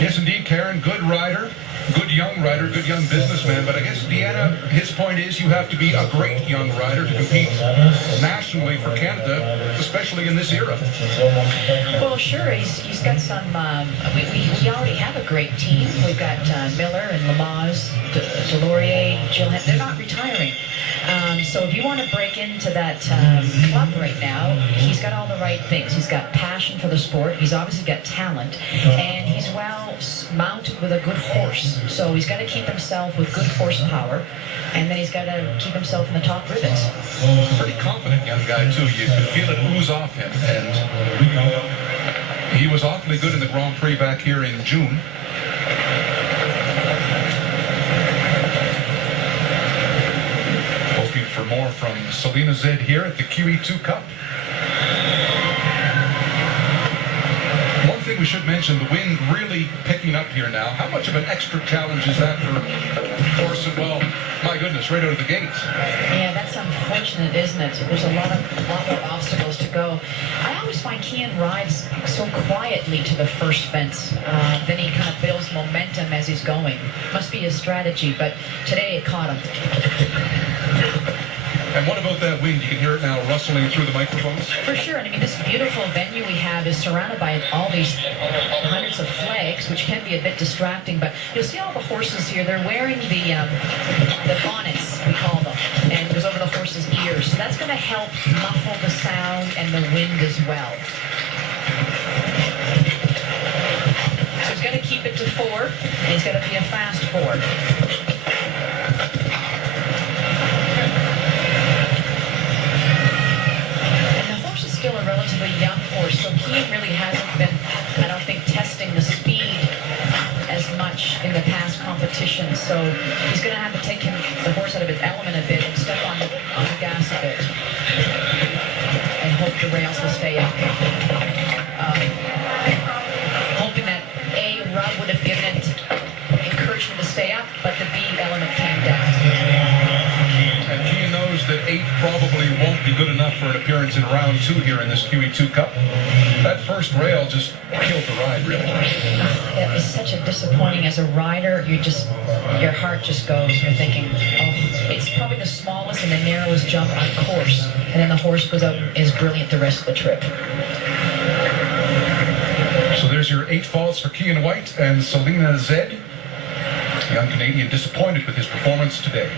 Yes, indeed, Karen. Good rider, good young businessman. But I guess, Deanna, his point is you have to be a great young rider to compete nationally for Canada, especially in this era. Well, sure. He's got some. We already have a great team. We've got Miller and Lamaze, Delorier, Jill. They're not retiring. So if you want to break into that club right now, he's got all the right things. He's got passion for the sport. He's obviously got talent, and he's well mounted with a good horse. So he's got to keep himself with good horsepower, and then he's got to keep himself in the top ribbons. Pretty confident young guy too. You can feel it ooze off him, and he was awfully good in the Grand Prix back here in June. For more from Celena Z here at the QE2 Cup. One thing we should mention, the wind really picking up here now. How much of an extra challenge is that for Orson? Well, my goodness, right out of the gate. Yeah, that's unfortunate, isn't it? There's a lot more obstacles to go. I always find Keean rides so quietly to the first fence. Then he kind of builds momentum as he's going. Must be his strategy, but today it caught him. And what about that wind? You can hear it now rustling through the microphones? For sure. And I mean, this beautiful venue we have is surrounded by all these hundreds of flags, which can be a bit distracting. But you'll see all the horses here. They're wearing the bonnets, we call them, and it goes over the horses' ears. So that's going to help muffle the sound and the wind as well. So he's got to keep it to 4, and he's got to be a fast 4. Still a relatively young horse, so Keean really hasn't been, I don't think, testing the speed as much in the past competitions. So he's going to have to take the horse out of its element a bit and step on the gas a bit and hope the rails will stay up. Hoping that A, rub would have given it encouragement to stay up, but the B element came down. And Keean knows that 8 probably won't be good enough for an appearance in round 2 here in this QE2 Cup. That first rail just killed the ride, really. It was such a disappointing as a rider. Your heart just goes. You're thinking, oh, it's probably the smallest and the narrowest jump on course. And then the horse goes out and is brilliant the rest of the trip. So there's your 8 faults for Keean White and Celena Z. The young Canadian disappointed with his performance today.